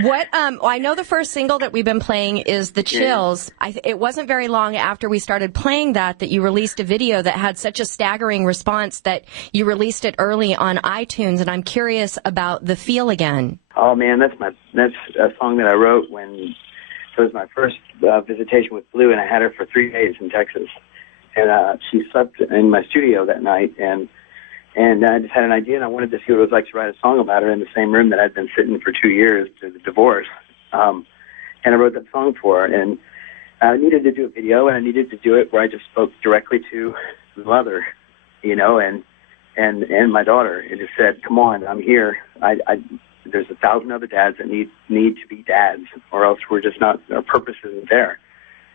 What? I know the first single that we've been playing is "The Chills." It wasn't very long after we started playing that you released a video that had such a staggering response that you released it early on iTunes. And I'm curious about "The Feel Again." Oh man, that's a song that I wrote when it was my first visitation with Blue, and I had her for 3 days in Texas, and she slept in my studio that night, and I just had an idea, and I wanted to see what it was like to write a song about her in the same room that I'd been sitting for 2 years through the divorce. And I wrote that song for her, and I needed to do a video, and I needed to do it where I just spoke directly to the mother, and my daughter, and just said, "Come on, I'm here. There's 1,000 other dads that need to be dads, or else we're just not. Our purpose isn't there."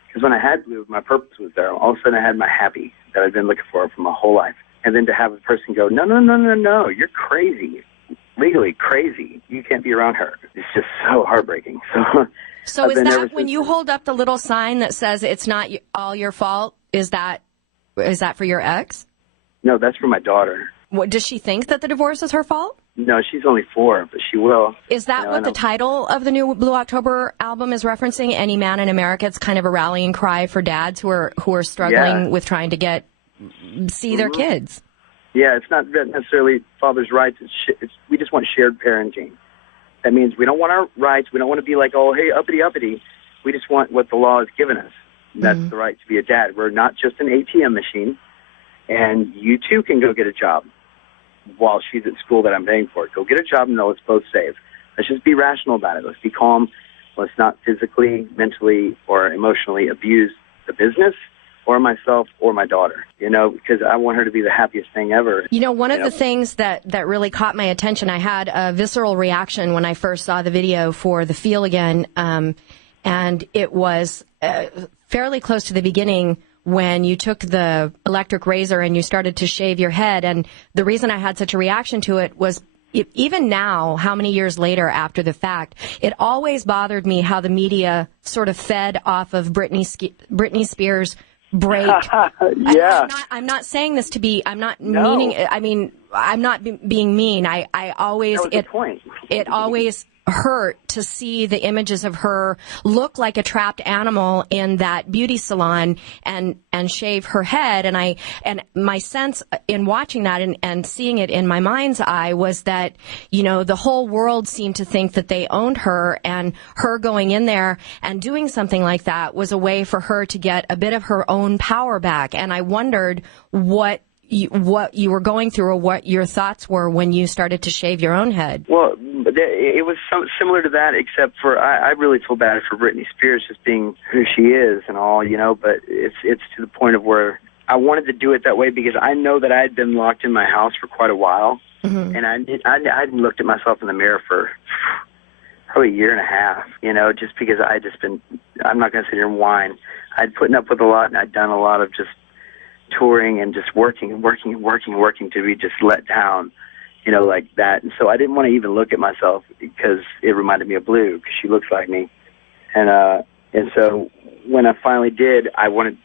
Because when I had Blue, my purpose was there. All of a sudden, I had my happy that I'd been looking for my whole life. And then to have a person go, no, you're crazy, legally crazy. You can't be around her. It's just so heartbreaking. So is that when you hold up the little sign that says it's not all your fault? Is that for your ex? No, that's for my daughter. What, does she think that the divorce is her fault? No, she's only 4, but she will. Is that what the title of the new Blue October album is referencing? Any Man in America? It's kind of a rallying cry for dads who are struggling with trying to see their kids. Yeah, it's not necessarily father's rights. We just want shared parenting. That means we don't want our rights. We don't want to be like, oh, hey, uppity. We just want what the law has given us. That's the right to be a dad. We're not just an ATM machine. And you, too, can go get a job while she's at school that I'm paying for. Go get a job and let's both save. Let's just be rational about it. Let's be calm. Let's not physically, mentally, or emotionally abuse the business or myself or my daughter, because I want her to be the happiest thing ever. One of the things that really caught my attention, I had a visceral reaction when I first saw the video for "The Feel Again," and it was fairly close to the beginning when you took the electric razor and you started to shave your head. And the reason I had such a reaction to it was, even now, how many years later after the fact, it always bothered me how the media sort of fed off of Britney Spears' break. Yeah. I'm not saying this to be, I'm not meaning, I mean, I'm not being mean. I always, it always hurt to see the images of her look like a trapped animal in that beauty salon and shave her head. And my sense in watching that and seeing it in my mind's eye was that, the whole world seemed to think that they owned her, and her going in there and doing something like that was a way for her to get a bit of her own power back. And I wondered what you were going through, or what your thoughts were when you started to shave your own head. Well, it was similar to that, except for I really feel bad for Britney Spears just being who she is and all, but it's to the point of where I wanted to do it that way because I know that I had been locked in my house for quite a while, and I hadn't looked at myself in the mirror for probably a year and a half, just because I'm not going to sit here and whine. I'd put up with a lot, and I'd done a lot of just touring and just working to be just let down, like that. And so I didn't want to even look at myself because it reminded me of Blue, because she looks like me. And so when I finally did, I wanted to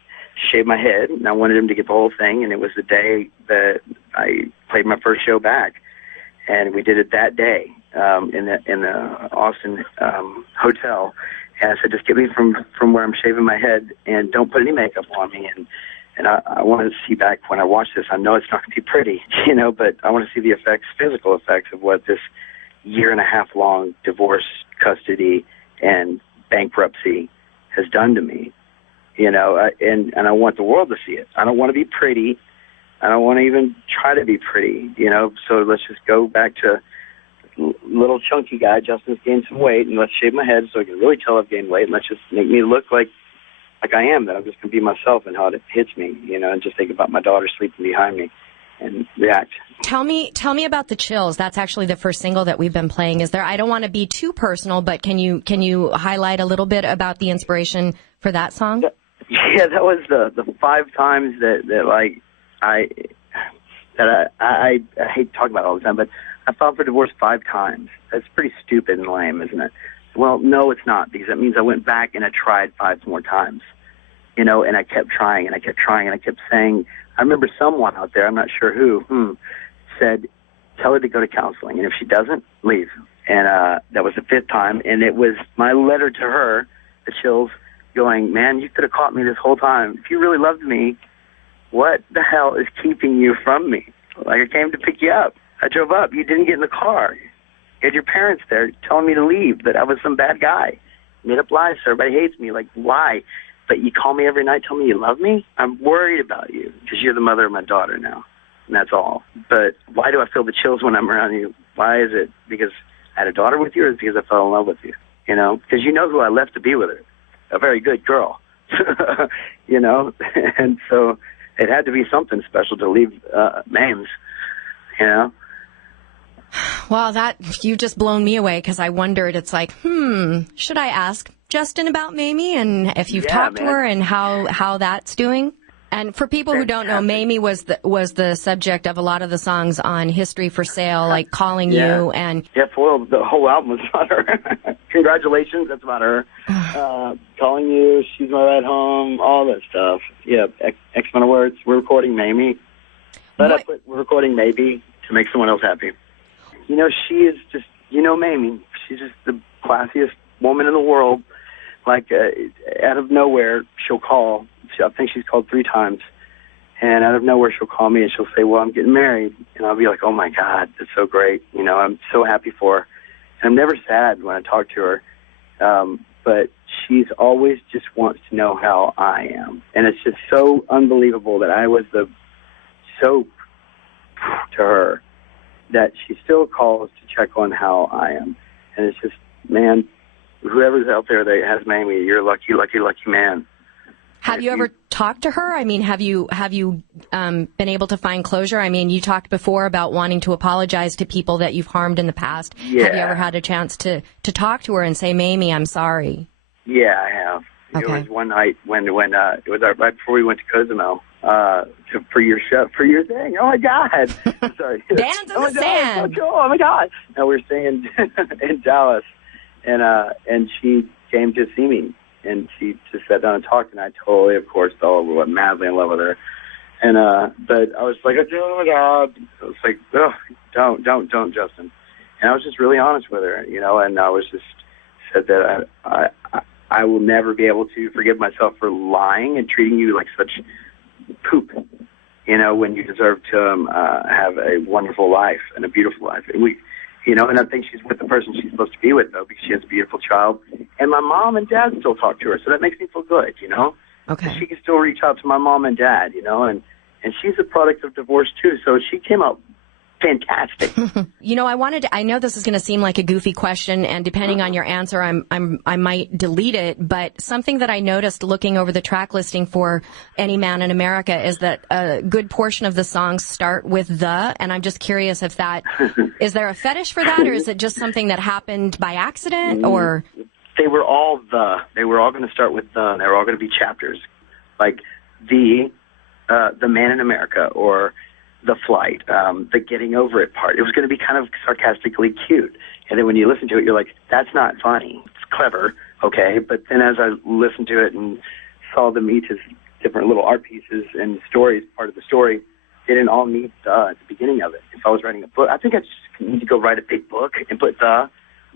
shave my head, and I wanted him to get the whole thing. And it was the day that I played my first show back, and we did it that day in the Austin hotel. And I said, just get me from where I'm shaving my head, and don't put any makeup on me. And I wanted to see back when I watch this. I know it's not going to be pretty, but I want to see the physical effects of what this 1.5 year long divorce, custody, and bankruptcy has done to me, and I want the world to see it. I don't want to be pretty. I don't want to even try to be pretty, so let's just go back to little chunky guy. Justin's gained some weight, and let's shave my head so I can really tell I've gained weight, and let's just make me look like I am, that I'm just going to be myself, and how it hits me, and just think about my daughter sleeping behind me and react. Tell me about "The Chills." That's actually the first single that we've been playing. I don't want to be too personal, but can you highlight a little bit about the inspiration for that song? Yeah, that was the 5 times I hate talking about it all the time, but I filed for divorce 5 times. That's pretty stupid and lame, isn't it? Well, no, it's not, because that means I went back and I tried 5 more times, and I kept trying and I kept trying and I kept saying, I remember someone out there, I'm not sure who, said, tell her to go to counseling, and if she doesn't, leave. And that was the 5th time, and it was my letter to her, the chills, going, man, you could have caught me this whole time. If you really loved me, what the hell is keeping you from me? Like, I came to pick you up. I drove up. You didn't get in the car. You had your parents there telling me to leave, that I was some bad guy. Made up lies so everybody hates me. Like, why? But you call me every night, tell me you love me? I'm worried about you because you're the mother of my daughter now, and that's all. But why do I feel the chills when I'm around you? Why is it? Because I had a daughter with you, or is it because I fell in love with you? You know, because you know who I left to be with her, a very good girl, you know? And so it had to be something special to leave Mames, you know? Well, you've just blown me away, because I wondered, it's like, should I ask Justin about Mamie and if you've talked to her and how that's doing? And for people who don't know, Mamie was the subject of a lot of the songs on History for Sale, like Calling You and... Yeah, well, the whole album was about her. Congratulations, that's about her. Calling You, She's My Ride Home, all that stuff. Yeah, X amount of words. We're recording Mamie. We're recording Maybe to make someone else happy. You know, she is just, you know, Mamie. She's just the classiest woman in the world. Like, out of nowhere, she'll call. I think she's called 3 times. And out of nowhere, she'll call me and she'll say, well, I'm getting married. And I'll be like, oh, my God, that's so great. You know, I'm so happy for her. And I'm never sad when I talk to her. But she's always just wants to know how I am. And it's just so unbelievable that I was the soap to her that she still calls to check on how I am. And it's just, man, whoever's out there that has Mamie, you're a lucky, lucky, lucky man. Have you ever talked to her? I mean, have you been able to find closure? I mean, you talked before about wanting to apologize to people that you've harmed in the past. Yeah. Have you ever had a chance to talk to her and say, Mamie, I'm sorry? Yeah, I have. Okay. It was one night when it was right before we went to Cozumel for your show, for your thing. Oh my God! Sorry. Dance in the sand. So cool. Oh my God! No, we were staying in Dallas, and she came to see me, and she just sat down and talked, and I totally, of course, fell madly in love with her. And but I was like, oh my God! I was like, oh, don't, Justin. And I was just really honest with her, you know, and I was just said that I will never be able to forgive myself for lying and treating you like such poop, you know, when you deserve to have a wonderful life and a beautiful life. And and I think she's with the person she's supposed to be with, though, because she has a beautiful child. And my mom and dad still talk to her, so that makes me feel good, you know? Okay. She can still reach out to my mom and dad, you know, and she's a product of divorce, too, so she came out fantastic. You know, I know this is going to seem like a goofy question, and depending on your answer, I might delete it, but something that I noticed looking over the track listing for Any Man in America is that a good portion of the songs start with the, and I'm just curious if that, is there a fetish for that, or is it just something that happened by accident, or? They were all going to start with the, they were all going to be chapters, like the Man in America, or The Flight, the Getting Over It part. It was going to be kind of sarcastically cute. And then when you listen to it, you're like, that's not funny. It's clever, okay? But then as I listened to it and saw them each as different little art pieces and stories, part of the story, they didn't all need the at the beginning of it. If I was writing a book, I think I just need to go write a big book and put the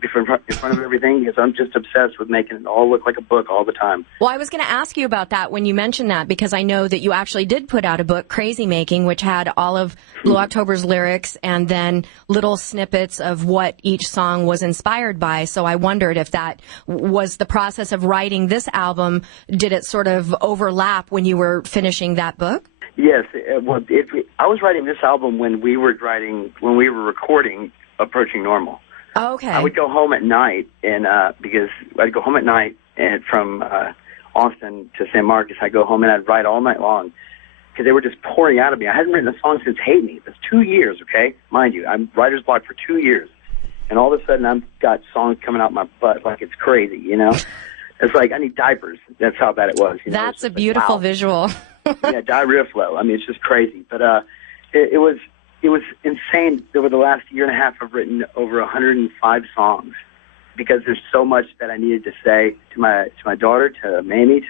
in front of everything, because I'm just obsessed with making it all look like a book all the time. Well, I was going to ask you about that when you mentioned that, because I know that you actually did put out a book, Crazy Making, which had all of Blue October's lyrics and then little snippets of what each song was inspired by. So I wondered if that was the process of writing this album. Did it sort of overlap when you were finishing that book? Yes. Well, I was writing this album when we were recording Approaching Normal. Okay. I would go home at night, and because I'd go home at night, and from Austin to San Marcos, I'd go home and I'd write all night long, because they were just pouring out of me. I hadn't written a song since Hate Me. That's 2 years, okay? Mind you, I'm writer's block for 2 years, and all of a sudden I've got songs coming out my butt like it's crazy, you know? It's like I need diapers. That's how bad it was. You know? That's a beautiful visual. Yeah, diarrhea flow. I mean, it's just crazy. But it was insane. Over the last year and a half, I've written over 105 songs, because there's so much that I needed to say to my daughter, to Mamie,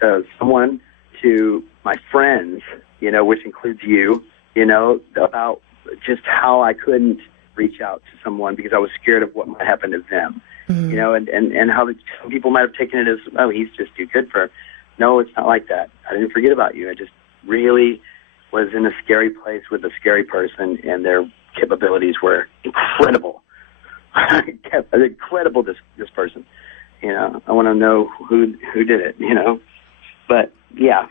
to someone, to my friends, you know, which includes you, you know, about just how I couldn't reach out to someone because I was scared of what might happen to them. Mm-hmm. You know, and how some people might have taken it as, oh, he's just too good for her. No, it's not like that. I didn't forget about you. I just really was in a scary place with a scary person, and their capabilities were incredible. Incredible, this person. You know, I want to know who did it, you know. But, yeah.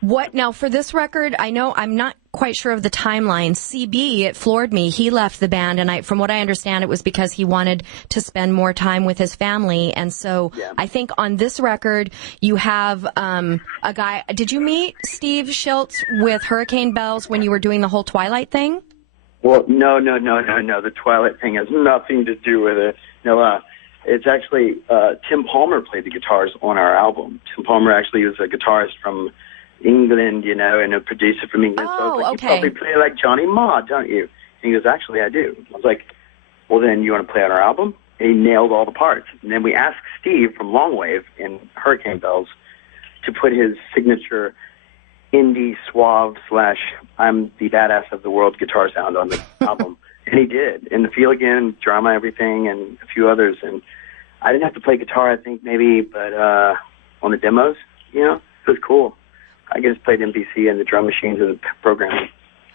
What now for this record? I know I'm not quite sure of the timeline. CB, it floored me. He left the band, and from what I understand, it was because he wanted to spend more time with his family. And so I think on this record, you have a guy. Did you meet Steve Schultz with Hurricane Bells when you were doing the whole Twilight thing? Well, no. The Twilight thing has nothing to do with it. No, it's actually Tim Palmer played the guitars on our album. Tim Palmer actually was a guitarist from England, you know, and a producer from England. So I was like, okay. You probably play like Johnny Marr, don't you? And he goes, actually, I do. I was like, well, then you want to play on our album? And he nailed all the parts. And then we asked Steve from Longwave in Hurricane Bells to put his signature indie suave / I'm the badass of the world guitar sound on the album. And he did. And the Feel Again, Drama Everything, and a few others. And I didn't have to play guitar, I think, maybe, but on the demos, you know, it was cool. I just played MPC and the drum machines and the programming.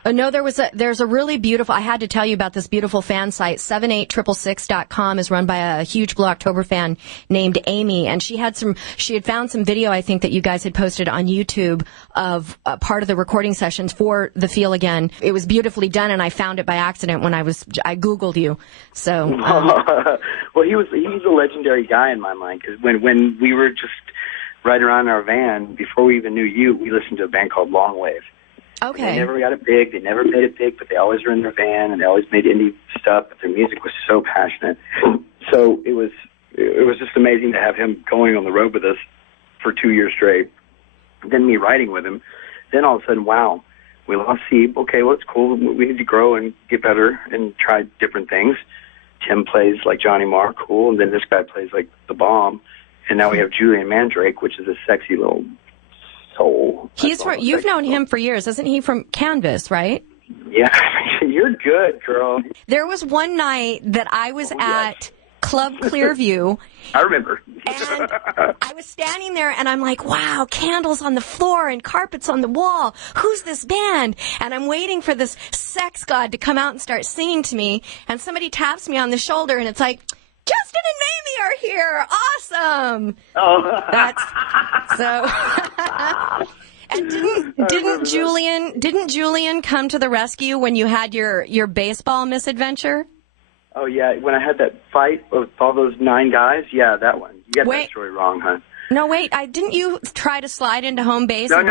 No, there's a really beautiful, I had to tell you about this beautiful fan site. 78666.com is run by a huge Blue October fan named Amy, and she had found some video, I think, that you guys had posted on YouTube of part of the recording sessions for the Feel Again. It was beautifully done, and I found it by accident when I Googled you. So, well, he's a legendary guy in my mind, because when we were just riding around in our van, before we even knew you, we listened to a band called Longwave. Okay. And they never got it big. They never made it big, but they always were in their van, and they always made indie stuff. But their music was so passionate. So it was just amazing to have him going on the road with us for 2 years straight. Then me riding with him. Then all of a sudden, wow, we lost Steve. Okay, well, it's cool. We need to grow and get better and try different things. Tim plays like Johnny Marr, cool. And then this guy plays like The Bomb. And now we have Julian Mandrake, which is a sexy little soul. You've known him for years. Isn't he from Canvas, right? Yeah, you're good, girl. There was one night that I was at Club Clearview. I remember. And I was standing there, and I'm like, wow, candles on the floor and carpets on the wall. Who's this band? And I'm waiting for this sex god to come out and start singing to me. And somebody taps me on the shoulder, and it's like, Justin and Mamie are here. Awesome. Oh. That's so. And didn't Julian come to the rescue when you had your baseball misadventure? Oh yeah, when I had that fight with all those 9 guys. Yeah, that one. You got that story wrong, huh? No, wait. Didn't you try to slide into home base? No. I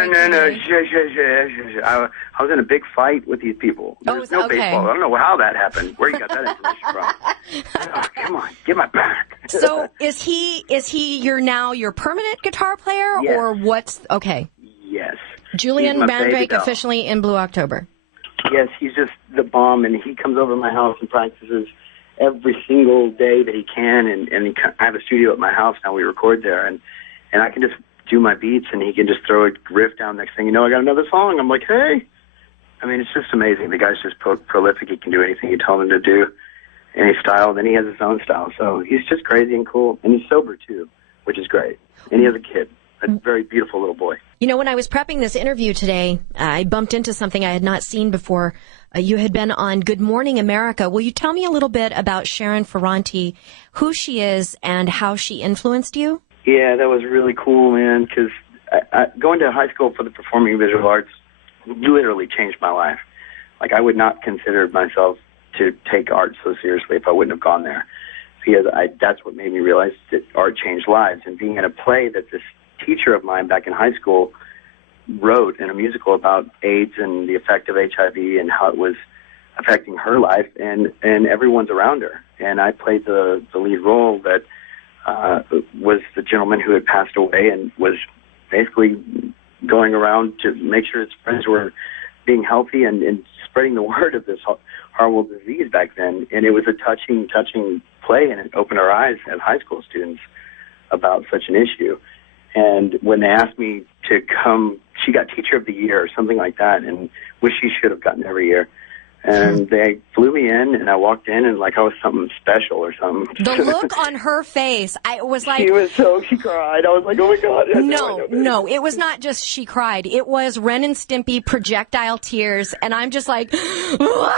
was in a big fight with these people. There was no baseball. I don't know how that happened. Where you got that information from? Oh, come on, get my back. So is he your permanent guitar player, yes. Or what's okay? Yes. Julian Mandrake officially in Blue October. Yes, he's just the bomb, and he comes over to my house and practices every single day that he can, and I have a studio at my house now. We record there, and I can just do my beats, and he can just throw a riff down. Next thing you know, I got another song. I'm like, hey. I mean, it's just amazing. The guy's just prolific. He can do anything you tell him to do, any style. Then he has his own style. So he's just crazy and cool, and he's sober, too, which is great. And he has a kid, a very beautiful little boy. You know, when I was prepping this interview today, I bumped into something I had not seen before. You had been on Good Morning America. Will you tell me a little bit about Sharon Ferranti, who she is, and how she influenced you? Yeah, that was really cool, man, because going to high school for the performing visual arts literally changed my life. Like, I would not consider myself to take art so seriously if I wouldn't have gone there, because that's what made me realize that art changed lives. And being in a play that this teacher of mine back in high school wrote in a musical about AIDS and the effect of HIV and how it was affecting her life and everyone's around her. And I played the lead role that was the gentleman who had passed away and was basically going around to make sure his friends were being healthy and spreading the word of this horrible disease back then. And it was a touching play, and it opened our eyes as high school students about such an issue. And when they asked me to come, she got Teacher of the Year or something like that, and which she should have gotten every year. And they flew me in, and I walked in, and like I was something special or something. The look on her face, I was like... She cried. I was like, oh my God. No, it was not just she cried. It was Ren and Stimpy projectile tears, and I'm just like, Wah!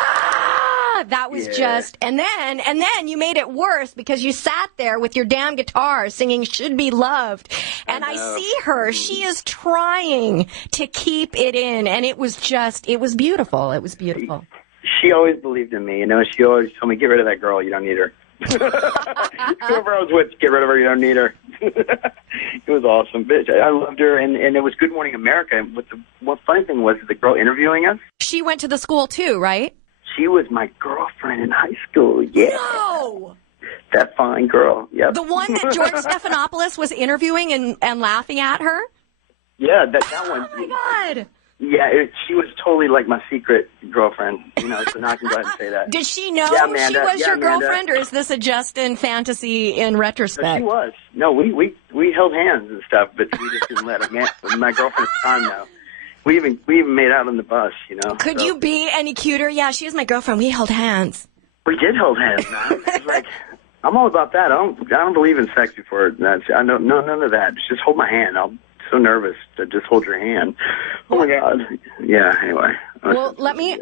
That was just... And then you made it worse because you sat there with your damn guitar singing Should Be Loved, and I see her. She is trying to keep it in, and it was beautiful. It was beautiful. She always believed in me, She always told me, get rid of that girl, you don't need her. Whoever I was with, get rid of her, you don't need her. It was awesome. Bitch, I loved her, and it was Good Morning America. What funny thing was, the girl interviewing us, she went to the school too, right? She was my girlfriend in high school, yeah. No! That fine girl, yep. The one that George Stephanopoulos was interviewing and laughing at her? Yeah, that one. Oh, my God. Yeah, she was totally like my secret girlfriend, so now I can go ahead and say that. Did she know Amanda, she was your Amanda. girlfriend, or is this a Justin fantasy in retrospect? No, she was. No, we held hands and stuff, but we just didn't let her. My girlfriend at the time, though. We even made out on the bus, Could you be any cuter? Yeah, she was my girlfriend. We held hands. We did hold hands, man. It's like, I'm all about that. I don't believe in sex before that. I don't, no, none of that. Just hold my hand. I'm so nervous to just hold your hand. Oh my God. Yeah, anyway. Well, when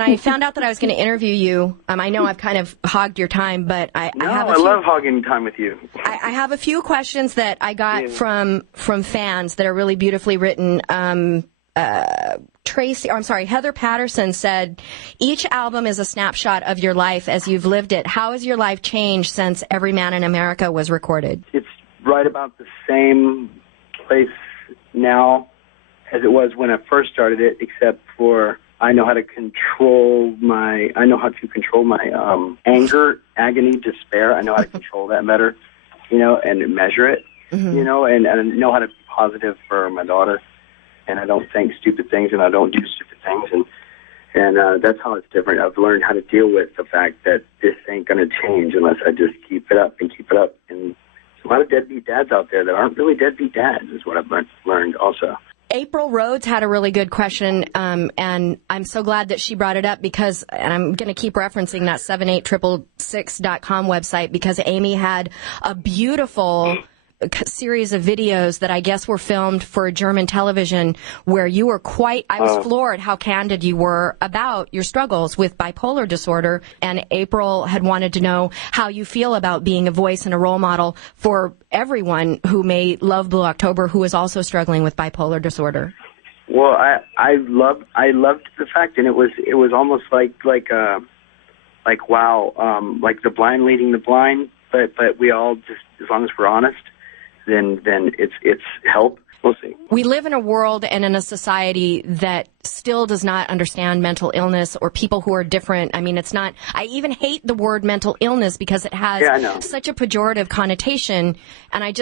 I found out that I was going to interview you, I know I've kind of hogged your time, but I love hogging time with you. I have a few questions that I got from fans that are really beautifully written. Heather Patterson said, each album is a snapshot of your life as you've lived it. How has your life changed since Every Man in America was recorded? It's right about the same place now as it was when I first started it, except for I know how to control my anger, agony, despair. I know how to control that better, and measure it, and I know how to be positive for my daughter. And I don't think stupid things, and I don't do stupid things, and that's how it's different. I've learned how to deal with the fact that this ain't going to change unless I just keep it up. And there's a lot of deadbeat dads out there that aren't really deadbeat dads, is what I've learned also. April Rhodes had a really good question, and I'm so glad that she brought it up because, and I'm going to keep referencing that 78666.com website because Amy had a beautiful series of videos that I guess were filmed for German television where you were I was floored how candid you were about your struggles with bipolar disorder. And April had wanted to know how you feel about being a voice and a role model for everyone who may love Blue October who is also struggling with bipolar disorder. Well, I loved the fact, and it was almost like wow, like the blind leading the blind, but we all just, as long as we're honest, then it's help. We'll see. We live in a world and in a society that still does not understand mental illness or people who are different. I mean, it's not, I even hate the word mental illness because it has such a pejorative connotation. And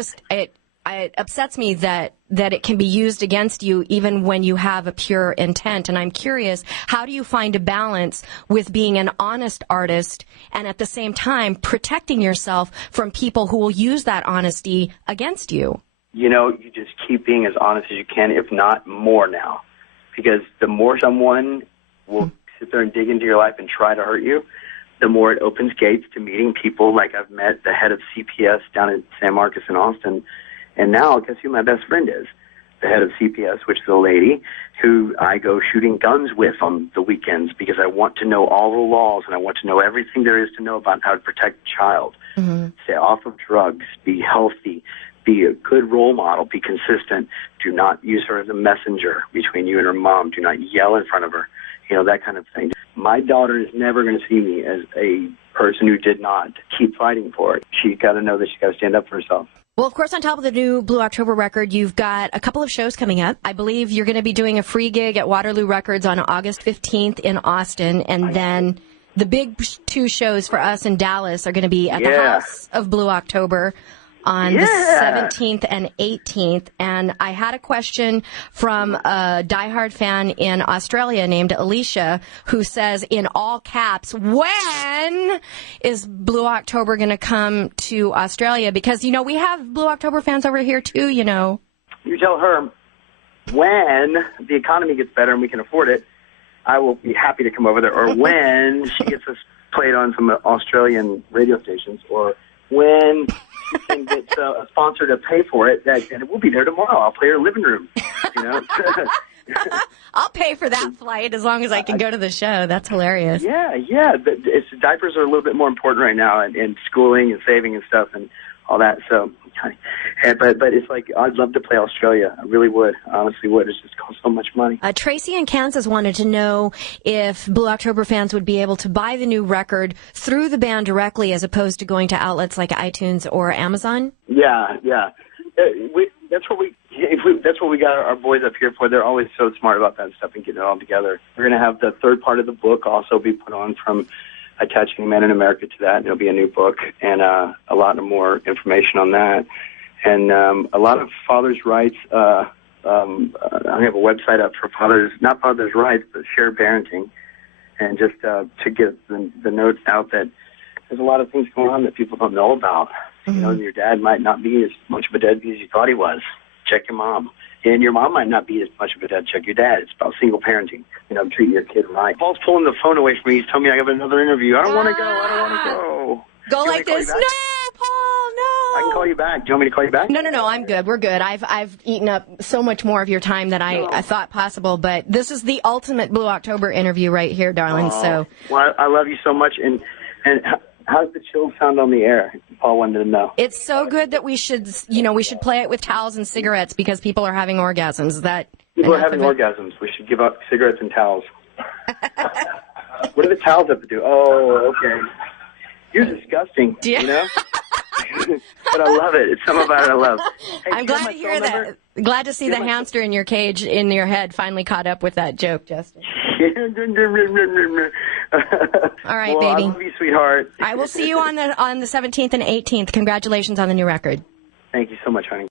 it upsets me that it can be used against you even when you have a pure intent. And I'm curious, how do you find a balance with being an honest artist and at the same time protecting yourself from people who will use that honesty against you? You just keep being as honest as you can, if not more now. Because the more someone will sit there and dig into your life and try to hurt you, the more it opens gates to meeting people. Like I've met the head of CPS down in San Marcos in Austin. And now, guess who my best friend is? The head of CPS, which is a lady who I go shooting guns with on the weekends because I want to know all the laws and I want to know everything there is to know about how to protect a child. Stay off of drugs, be healthy, be a good role model, be consistent. Do not use her as a messenger between you and her mom. Do not yell in front of her, that kind of thing. My daughter is never going to see me as a person who did not keep fighting for it. She's got to know that she's got to stand up for herself. Well, of course, on top of the new Blue October record, you've got a couple of shows coming up. I believe you're going to be doing a free gig at Waterloo Records on August 15th in Austin. And then the big two shows for us in Dallas are going to be at the House of Blue October on the 17th and 18th. And I had a question from a diehard fan in Australia named Alicia who says in all caps, when is Blue October going to come to Australia? Because, we have Blue October fans over here too, You tell her when the economy gets better and we can afford it, I will be happy to come over there. Or when she gets us played on some Australian radio stations, or when she can get a sponsor to pay for it, and we'll be there tomorrow. I'll play her living room, you know. I'll pay for that flight as long as I can go to the show. That's hilarious. Yeah. Diapers are a little bit more important right now, and schooling and saving and stuff and all that. So, but it's like, I'd love to play Australia. I really would. I honestly would. It just costs so much money. Tracy in Kansas wanted to know if Blue October fans would be able to buy the new record through the band directly as opposed to going to outlets like iTunes or Amazon. Yeah. That's what we got our boys up here for. They're always so smart about that stuff and getting it all together. We're going to have the third part of the book also be put on from Attaching Men in America to that. It'll be a new book and a lot more information on that. And a lot of fathers' rights. I have a website up for not fathers' rights, but shared parenting. And just to get the notes out that there's a lot of things going on that people don't know about. Mm-hmm. You know, your dad might not be as much of a deadbeat as you thought he was. Check your mom. And your mom might not be as much of a dad. Check your dad. It's about single parenting. You know, treating your kid right. Paul's pulling the phone away from me. He's telling me I have another interview. I don't want to go. Go like this. No, Paul, no. I can call you back. Do you want me to call you back? No. I'm good. We're good. I've eaten up so much more of your time than I thought possible. But this is the ultimate Blue October interview right here, darling. So. Well, I love you so much. And how's the chill sound on the air? Paul wanted to know. It's so good that we should play it with towels and cigarettes because people are having orgasms. People are having orgasms. We should give up cigarettes and towels. What do the towels have to do? Oh, okay. You're disgusting, you know? But I love it. It's something about it I love. Hey, I'm glad to hear that. Glad to see the hamster in your cage in your head finally caught up with that joke, Justin. All right, well, baby. I love you, sweetheart. I will see you on the 17th and 18th. Congratulations on the new record. Thank you so much, honey.